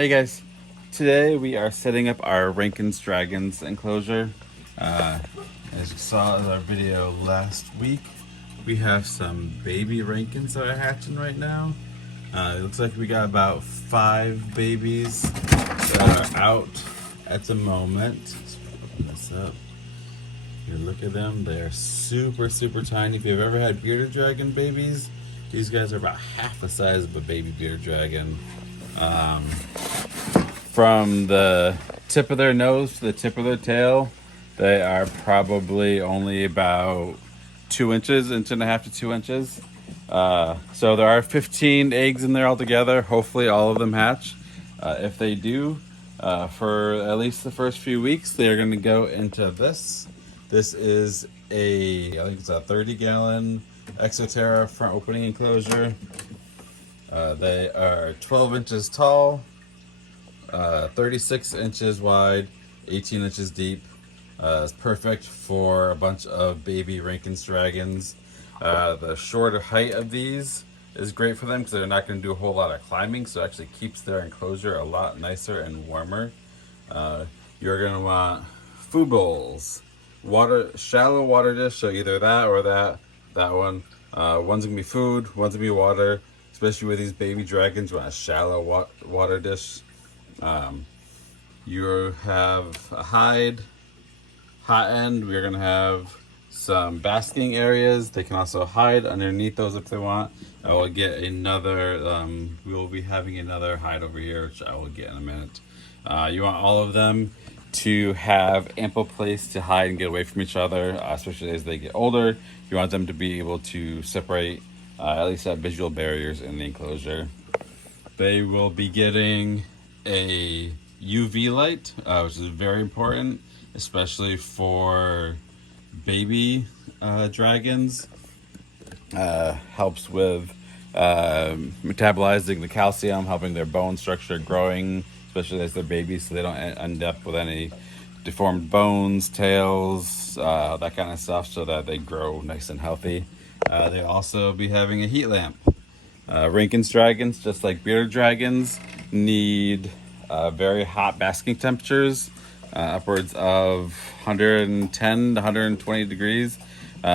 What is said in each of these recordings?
Hey guys, today we are setting up our Rankins Dragons enclosure. As you saw in our video last week, we have some baby Rankins that are hatching right now. It looks like we got about 5 babies that are out at the moment. Let's open this up. Here, look at them. They are super tiny. If you've ever had bearded dragon babies, these guys are about half the size of a baby bearded dragon. From the tip of their nose to the tip of their tail, they are probably only about 2 inches, inch and a half to 2 inches. So there are 15 eggs in there altogether. Hopefully all of them hatch. If they do, for at least the first few weeks, they are going to go into this. This is I think it's a 30-gallon Exoterra front opening enclosure. They are 12 inches tall, 36 inches wide, 18 inches deep. It's perfect for a bunch of baby Rankins dragons. The shorter height of these is great for them because they're not going to do a whole lot of climbing, so it actually keeps their enclosure a lot nicer and warmer. You're going to want food bowls, shallow water dish, so either that or that one. One's going to be food, one's going to be water. Especially with these baby dragons, you want a shallow water dish. You have a hot end. We're going to have some basking areas. They can also hide underneath those if they want. I will get another, we will be having another hide over here, which I will get in a minute. You want all of them to have ample place to hide and get away from each other, especially as they get older. You want them to be able to separate, at least have visual barriers in the enclosure. They will be getting a UV light, which is very important, especially for baby dragons. Helps with metabolizing the calcium, helping their bone structure growing, especially as they're babies, so they don't end up with any deformed bones, tails, that kind of stuff, so that they grow nice and healthy. They'll also be having a heat lamp. Rankins dragons, just like bearded dragons, need very hot basking temperatures, upwards of 110 to 120 degrees.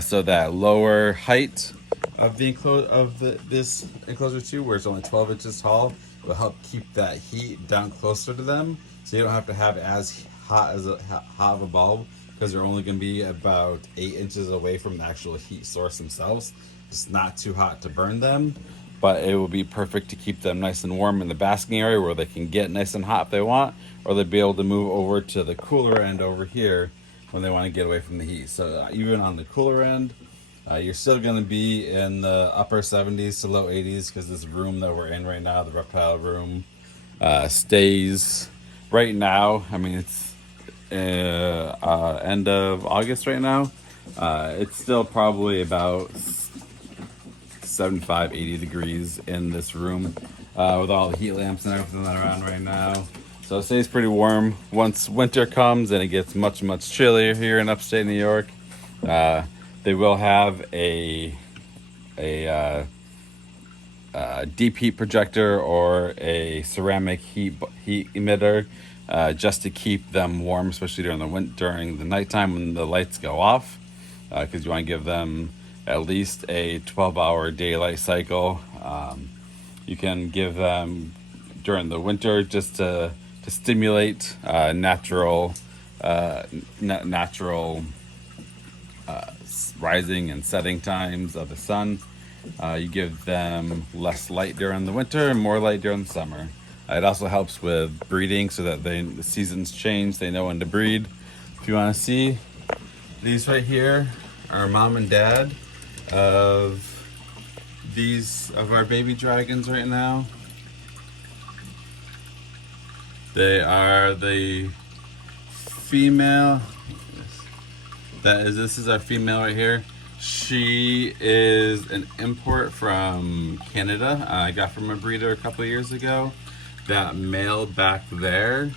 So that lower height of this enclosure too, where it's only 12 inches tall, will help keep that heat down closer to them. So you don't have to have as hot of a bulb, because they're only going to be about 8 inches away from the actual heat source themselves. It's not too hot to burn them, but it will be perfect to keep them nice and warm in the basking area where they can get nice and hot if they want, or they'll be able to move over to the cooler end over here when they want to get away from the heat. So even on the cooler end, you're still going to be in the upper 70s to low 80s, because this room that we're in right now, the reptile room, stays right now. I mean, it's end of August right now. It's still probably about 75-80 degrees in this room, with all the heat lamps and everything that are on right now. So it stays pretty warm. Once winter comes and it gets much chillier here in upstate New York, they will have a deep heat projector or a ceramic heat emitter, just to keep them warm, especially during the nighttime when the lights go off, because you want to give them at least a 12-hour daylight cycle. You can give them during the winter just to stimulate natural rising and setting times of the sun. You give them less light during the winter and more light during the summer. It also helps with breeding, so that the seasons change, they know when to breed. If you want to see, these right here are mom and dad of our baby dragons right now. They are the female. This is our female right here. She is an import from Canada. I got from a breeder a couple of years ago. That male back there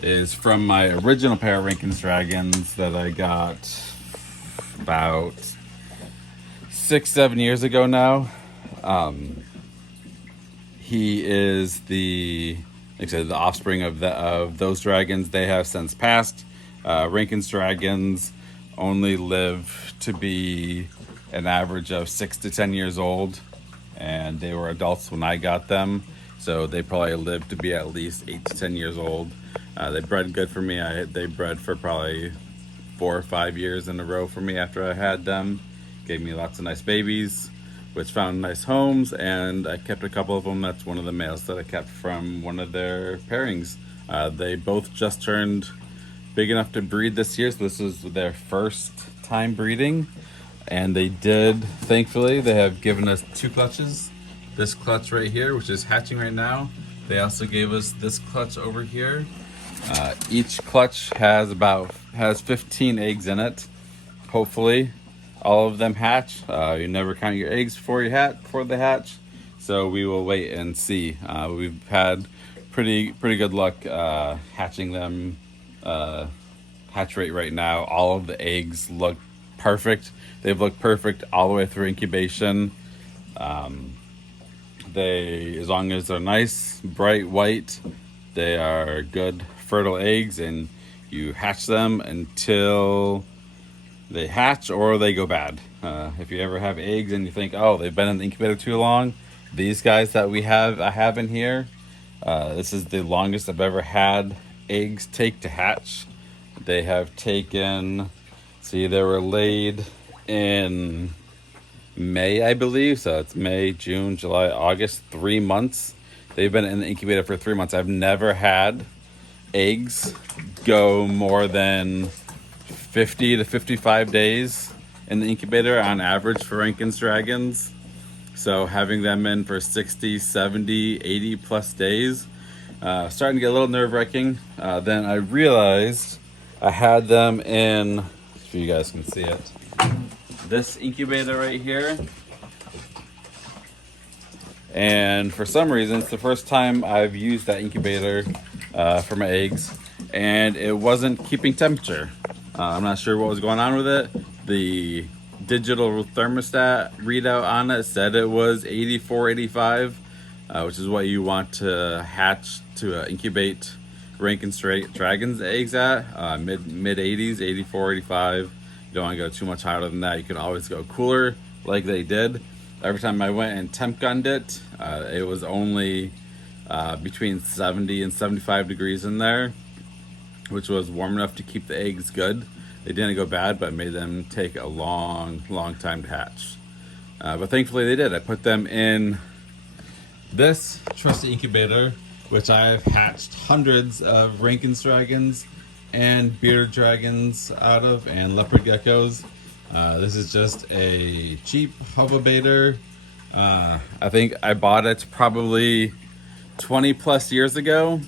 is from my original pair of Rankins dragons that I got about 6-7 years ago now. He is the like I said, the offspring of those dragons, they have since passed. Rankin's dragons only live to be an average of 6 to 10 years old, and they were adults when I got them, so they probably lived to be at least 8 to 10 years old. They bred good for me. They bred for probably 4 or 5 years in a row for me after I had them. Gave me lots of nice babies, which found nice homes, and I kept a couple of them. That's one of the males that I kept from one of their pairings. They both just turned big enough to breed this year, so this is their first time breeding, and they did, thankfully, they have given us 2 clutches. This clutch right here, which is hatching right now. They also gave us this clutch over here. Each clutch has 15 eggs in it. Hopefully all of them hatch. You never count your eggs before they hatch, so we will wait and see. We've had pretty good luck hatching them. Hatch rate right now, all of the eggs look perfect. They've looked perfect all the way through incubation. As long as they're nice, bright white, they are good fertile eggs, and you hatch them until they hatch or they go bad. If you ever have eggs and you think, oh, they've been in the incubator too long, these guys that I have in here, this is the longest I've ever had eggs take to hatch. They have taken, see, they were laid in May, I believe, so it's May, June, July, August, 3 months. They've been in the incubator for 3 months. I've never had eggs go more than 50 to 55 days in the incubator on average for Rankin's dragons. So having them in for 60, 70, 80 plus days, starting to get a little nerve-wracking. Then I realized I had them in, so you guys can see it, this incubator right here. And for some reason, it's the first time I've used that incubator for my eggs, and it wasn't keeping temperature. I'm not sure what was going on with it. The digital thermostat readout on it said it was 84, 85, which is what you want to hatch to incubate Rankin's dragons eggs at, mid 80s, 84, 85. You don't want to go too much hotter than that. You can always go cooler like they did. Every time I went and temp gunned it, it was only between 70 and 75 degrees in there, which was warm enough to keep the eggs good. They didn't go bad, but made them take a long time to hatch. But thankfully they did. I put them in this trusty incubator, which I've hatched hundreds of Rankin's dragons and bearded dragons out of, and leopard geckos. This is just a cheap hovabator. I think I bought it probably 20 plus years ago.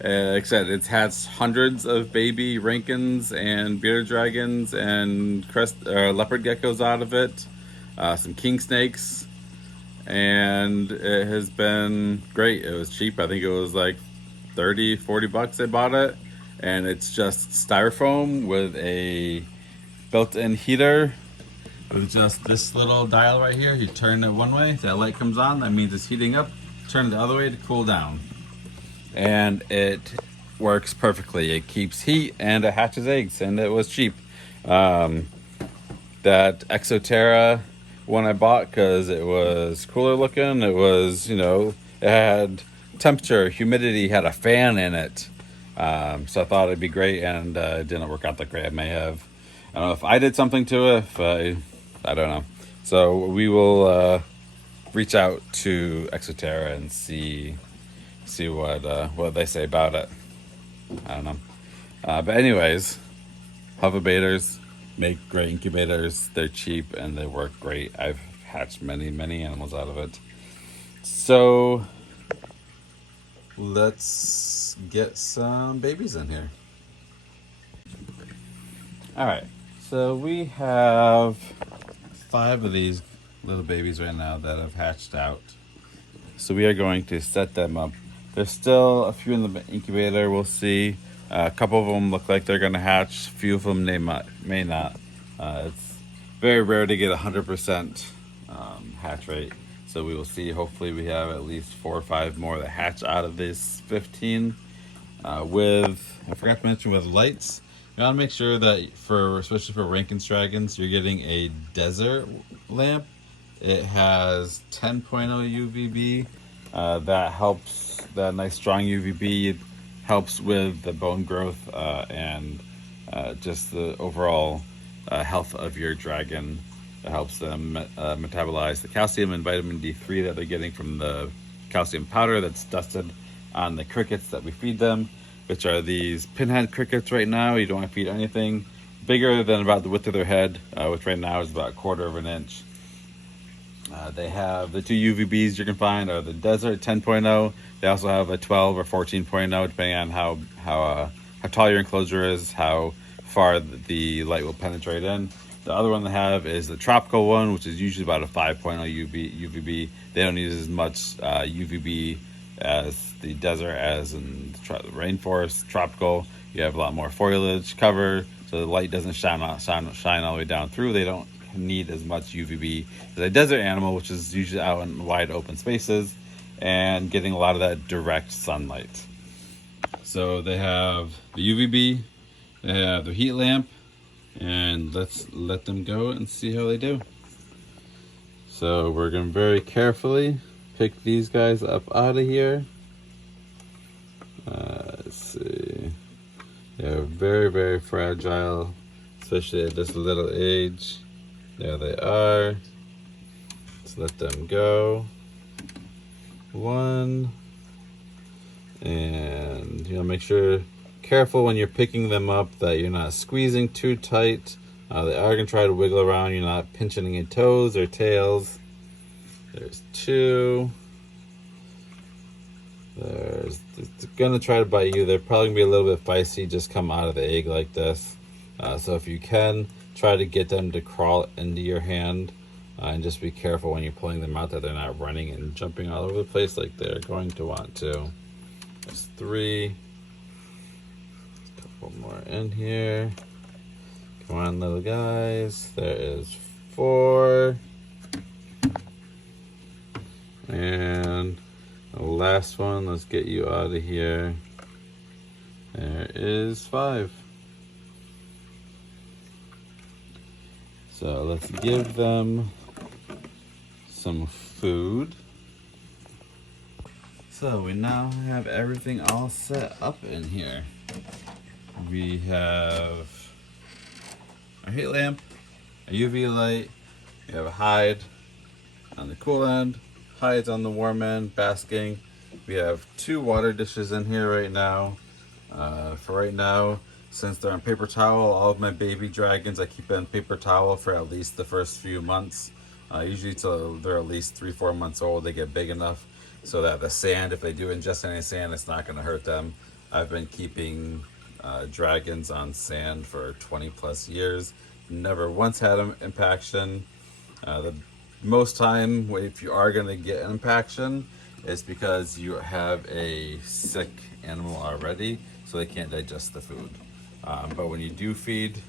Like I said, it has hundreds of baby Rankins and bearded dragons and leopard geckos out of it, some king snakes, and it has been great. It was cheap. I think it was like 30, 40 bucks I bought it, and it's just styrofoam with a built-in heater with just this little dial right here. You turn it one way, that light comes on, that means it's heating up. Turn it the other way to cool down, and it works perfectly. It keeps heat and it hatches eggs, and it was cheap. That Exoterra one I bought because it was cooler looking. It was, it had temperature, humidity, had a fan in it. So I thought it'd be great, and it didn't work out that great. I don't know if I did something to it, I don't know. So we will reach out to Exoterra and see what they say about it. I don't know. But anyways, hovabators make great incubators. They're cheap and they work great. I've hatched many animals out of it. So let's get some babies in here. All right, so we have 5 of these little babies right now that have hatched out. So we are going to set them up. There's still a few in the incubator. We'll see. A couple of them look like they're going to hatch. A few of them may not. It's very rare to get 100% hatch rate. So we will see. Hopefully we have at least 4 or 5 more that hatch out of this 15. I forgot to mention with lights, you want to make sure that especially for Rankin's Dragons, you're getting a desert lamp. It has 10.0 UVB. That helps, that nice strong UVB helps with the bone growth and just the overall health of your dragon. It helps them metabolize the calcium and vitamin D3 that they're getting from the calcium powder that's dusted on the crickets that we feed them, which are these pinhead crickets right now. You don't want to feed anything bigger than about the width of their head, which right now is about 1/4 of an inch. They have the 2 UVBs you can find are the Desert 10.0. They also have a 12 or 14.0, depending on how tall your enclosure is, how far the light will penetrate in. The other one they have is the tropical one, which is usually about a 5.0 UVB. They don't use as much UVB as the desert, as in the rainforest. Tropical, you have a lot more foliage cover, so the light doesn't shine all the way down through. They don't need as much UVB as a desert animal, which is usually out in wide open spaces and getting a lot of that direct sunlight. So they have the UVB, they have the heat lamp, and let's let them go and see how they do. So we're going to very carefully pick these guys up out of here. Let's see. They're very, very fragile, especially at this little age. There they are. Let's let them go. One. And make sure, careful when you're picking them up that you're not squeezing too tight. They are going to try to wiggle around. You're not pinching any toes or tails. There's 2. It's going to try to bite you. They're probably going to be a little bit feisty, just come out of the egg like this. So if you can, try to get them to crawl into your hand. And just be careful when you're pulling them out that they're not running and jumping all over the place like they're going to want to. There's 3. A couple more in here. Come on, little guys. There is 4. And the last one, let's get you out of here. There is 5. So let's give them some food. So we now have everything all set up in here. We have our heat lamp, a UV light, we have a hide on the cool end, hides on the warm end, basking. We have 2 water dishes in here right now. For right now, since they're on paper towel, all of my baby dragons, I keep on paper towel for at least the first few months. Usually till they're at least 3-4 months old, they get big enough so that the sand, if they do ingest any sand, it's not going to hurt them. I've been keeping dragons on sand for 20 plus years. Never once had an impaction. The most time, if you are going to get an impaction, it's because you have a sick animal already, so they can't digest the food. But when you do feed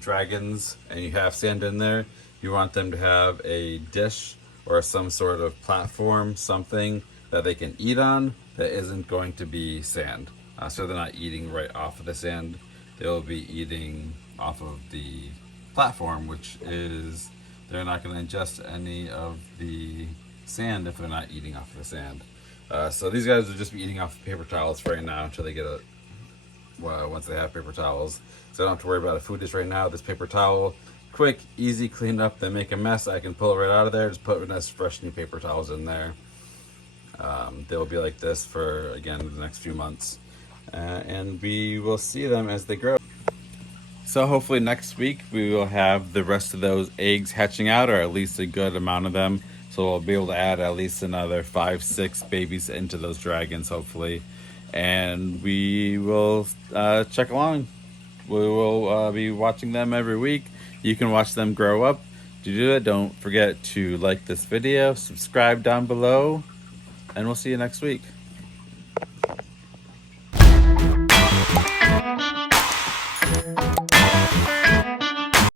dragons and you have sand in there, you want them to have a dish or some sort of platform, something that they can eat on that isn't going to be sand. So they're not eating right off of the sand. They'll be eating off of the platform, which is, they're not going to ingest any of the sand if they're not eating off of the sand. So these guys will just be eating off of paper towels for right now until they get once they have paper towels. So I don't have to worry about a food dish right now. This paper towel, quick, easy clean up. They make a mess, I can pull it right out of there. Just put nice fresh new paper towels in there. They'll be like this for, again, the next few months. And we will see them as they grow. So hopefully next week we will have the rest of those eggs hatching out, or at least a good amount of them. So we'll be able to add at least another 5-6 babies into those dragons, hopefully. And we will check along. We will be watching them every week. You can watch them grow up. To do that, don't forget to like this video, subscribe down below, and we'll see you next week.